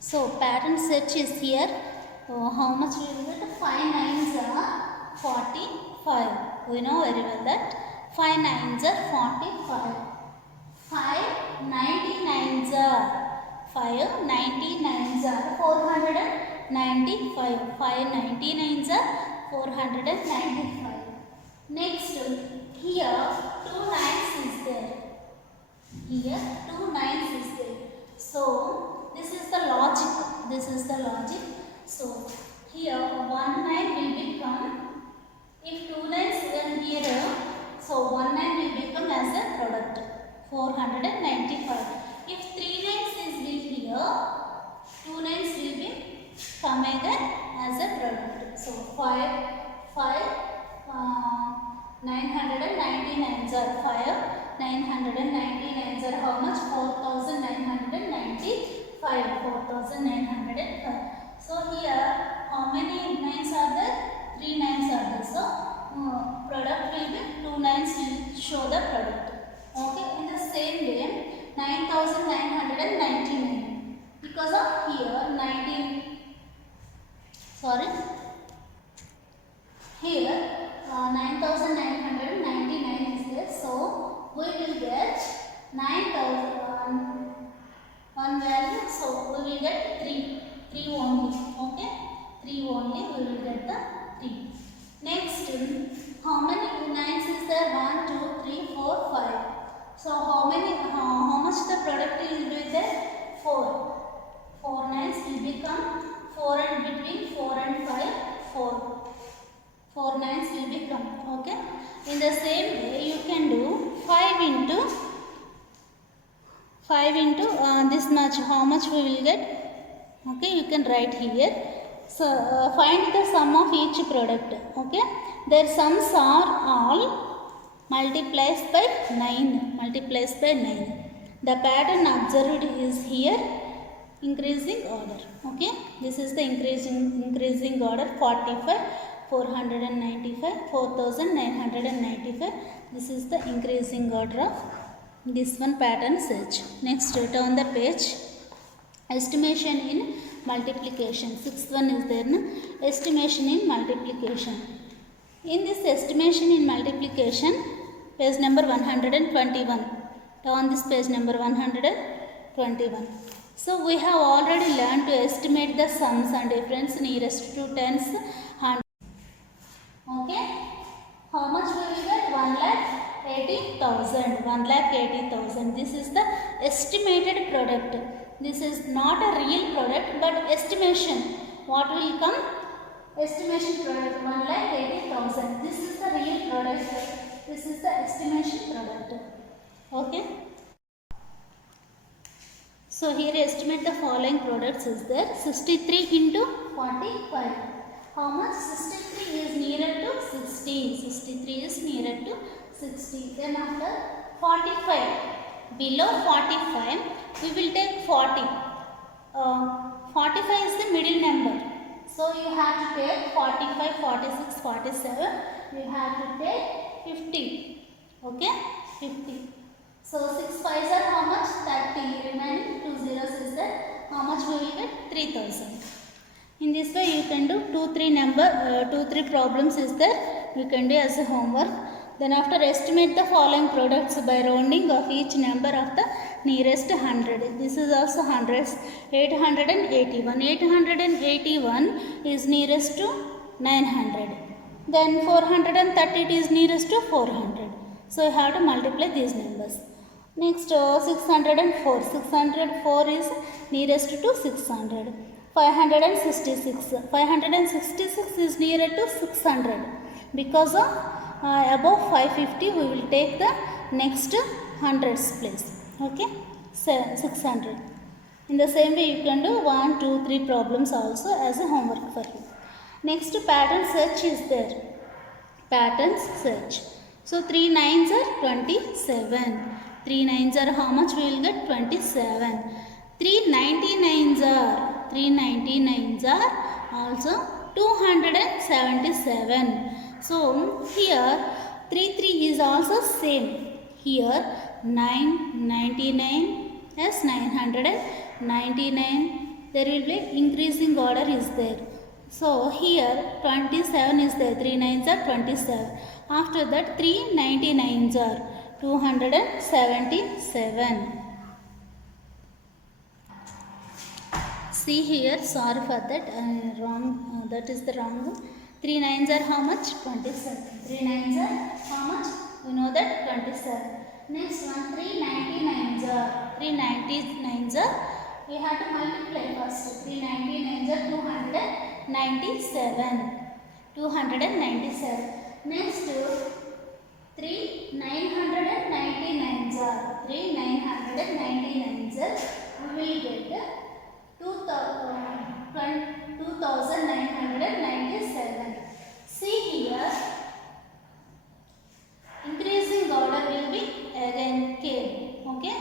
So pattern search is here. How much we will get? 5 nines are 45. We know very well that 5 nines are 45. 5 99s are 495. 5 99s are 495. Next, here 2 nines is there. Here 2 nines is there. So this is the logic. This is the logic. So here 1 9 will become, if 2 nines are here, so 1 9 will become as a product 495. If 3 nines is here, 2 nines will be come again as a product. So 999s are 5. 999s are how much? 4995. 4905. So here how many nines are there? 3 nines are there. So product will be 2 nines will show the product. Okay. In the same way 9999, because of here 9999 is there. So we will get 9000 one value. So we will get 3 only. Okay, 3 only we will get the 3. Next, how many nines is there? 1 2 3 4 5. So how much the product will be there? 4. 4 nines will become 4, and between 4 and 5 4. 4 nines will become. Okay, in the same way you can do 5 into this much. How much we will get? Okay, you can write here. So find the sum of each product. Okay, their sums are all multiplies by 9. The pattern observed is here increasing order. Okay, this is the increasing order. 45, 495, 4995. This is the increasing order of this one pattern search. Next, turn the page. Estimation in multiplication. Sixth one is there, na? Estimation in multiplication. In this estimation in multiplication, page number 121. Turn this page number 121. So we have already learned to estimate the sums and difference nearest to tens, hundred. Okay, how much we will get? 1,80,000. 1,80,000. This is the estimated product. This is not a real product, but estimation. What will come? Estimation product 1,80,000. This is the real product. This is the estimation product. Okay. So here estimate the following products is there. 63 into 45. How much? 63 is nearer to 60. 63 is nearer to 60. Then after 45. Below 45, we will take 40. 45 is the middle number. So you have to take 45, 46, 47. You have to take 50. Okay, 50. So 6 5s are how much? 30. Remaining 2 zeros is there. How much we will get? 3,000. In this way you can do 2-3 problems is there. You can do as a homework. Then after estimate the following products by rounding of each number of the nearest 100. This is also hundreds. 881. 881 is nearest to 900. Then 430 is nearest to 400. So you have to multiply these numbers. Next 604. 604 is nearest to 600. 566. 566 is nearer to 600. Because of above 550 we will take the next hundreds place. Okay, 600. In the same way you can do 1 2 3 problems also as a homework for you. Next, pattern search is there. Patterns search. So 3 9s are 27. 3 9s are how much we will get? 27. 399s are also 277. So here 3 is also same. Here 999 as 999 there will be increasing order is there. So here 27 is there, 3 nines are 27. After that 3 99s are 277. See here, sorry for that, wrong, that is the wrong. 3 nines are how much? 27. 3 nines are how much? You know that 27. Next one, 3 99s are, 3 99s are, we have to multiply first. 3 99s are 297. 297. Next, 3 999s are, 3 999s are, we will get 2997. See here, increasing order will be again came. Okay.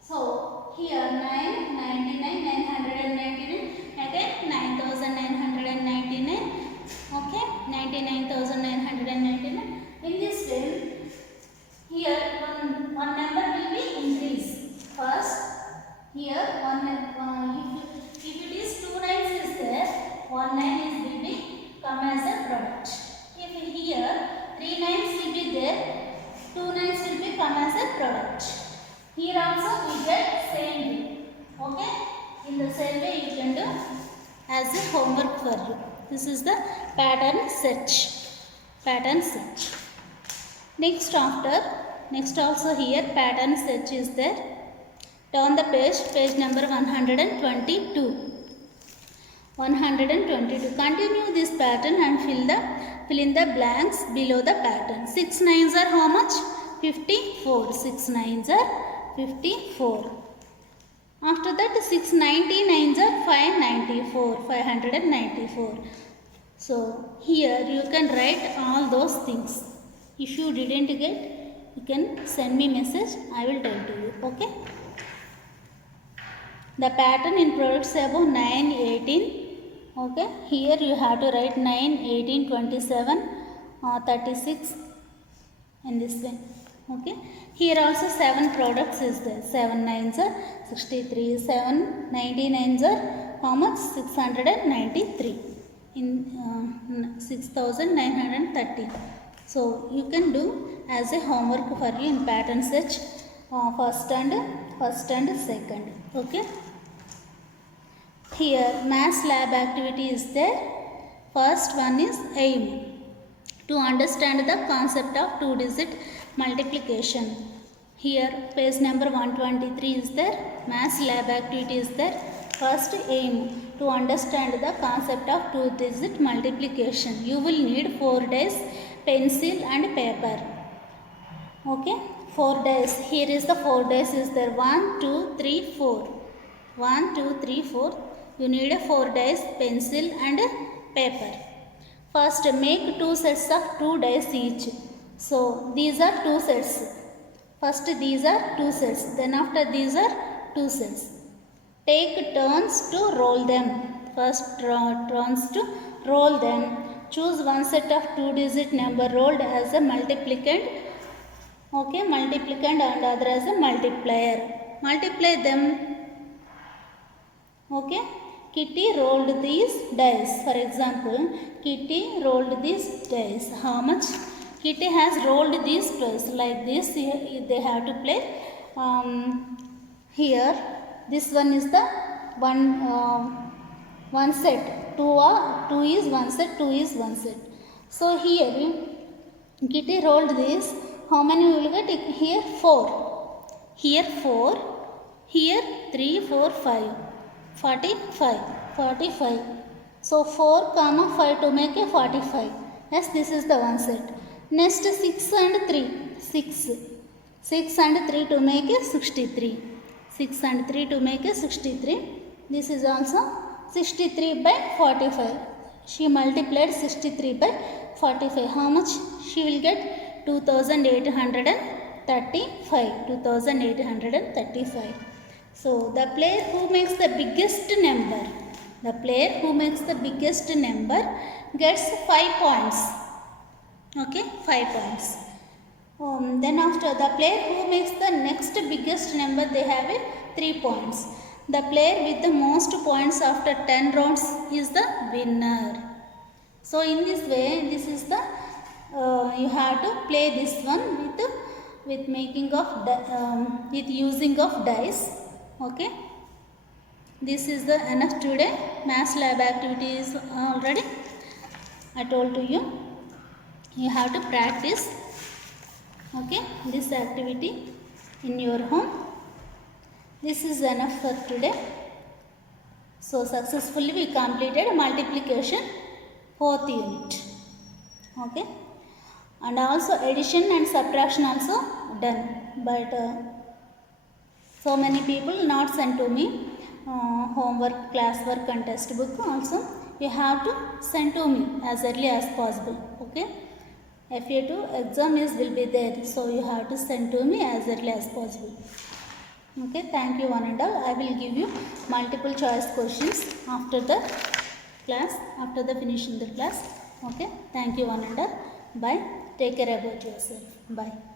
So here 999, 999, again 9999. Okay, 99,999. In this way, here one number will be increased. First, here if it is 2 nines is there, 1 9 will be come as a product. If here 3 nines will be there, 2 nines will be come as a product. Here also we get same way. Okay, in the same way you can do as a homework for you. This is the pattern search. Pattern search. Next also here pattern search is there. Turn the page number 122. 122. Continue this pattern and fill in the blanks below the pattern. 6 nines are how much? 54. 6 nines are 54. After that 6 99s are 594. 594. So here you can write all those things. If you didn't get, you can send me message. I will tell to you. Okay. The pattern in products above 9, 18. Okay. Here you have to write 9, 18, 27, 36 in this way. Okay. Here also 7 products is there. 7 nines are 63. 7 99s are how much? 693. In 6930. So you can do as a homework for you in pattern search first and second. Okay. Here maths lab activity is there. First one is aim. To understand the concept of 2-digit multiplication. Here page number 123 is there. Maths lab activity is there. First aim. To understand the concept of 2-digit multiplication. You will need 4 days, pencil and paper. Okay. 4 days. Here is the 4 days is there. 1, 2, 3, 4. 1, 2, 3, 4. You need a 4 days, pencil and paper. First make 2 sets of 2 dice each. So these are 2 sets. First these are 2 sets. Then after these are 2 sets. Take turns to roll them. First turns to roll them. Choose one set of 2-digit number rolled as a multiplicand. Okay, multiplicand and other as a multiplier. Multiply them. Okay. Kitty rolled these dice. For example, Kitty rolled these dice. How much? Kitty has rolled these dice. Like this, they have to play. Here, this one is the one set. 2 is one set. 2 is one set. So here, Kitty rolled this. How many will get? Here 4. Here 4. Here 3, 4, 5. 45. So 4, 5 to make a 45. Yes, this is the one set. Next 6 and 3. 6 and 3 to make a 63. 6 and 3 to make a 63. This is also 63 by 45. She multiplied 63 by 45. How much she will get? 2835. 2835. So the player who makes the biggest number, gets 5 points. Okay, 5 points. Then after the player who makes the next biggest number, they have a 3 points. The player with the most points after 10 rounds is the winner. So in this way, this is the you have to play this one with making of with using of dice. Okay, this is the enough today. Maths lab activity is already I told to you. You have to practice, okay, this activity in your home. This is enough for today. So successfully we completed multiplication 4th unit. Okay, and also addition and subtraction also done, but so many people not sent to me homework, classwork and test book. Also you have to send to me as early as possible. Okay, FA2 exam will be there, so you have to send to me as early as possible. Okay, thank you one and all. I will give you multiple choice questions after the class, after the finishing the class. Okay, thank you one and all. Bye. Take care about yourself. Bye.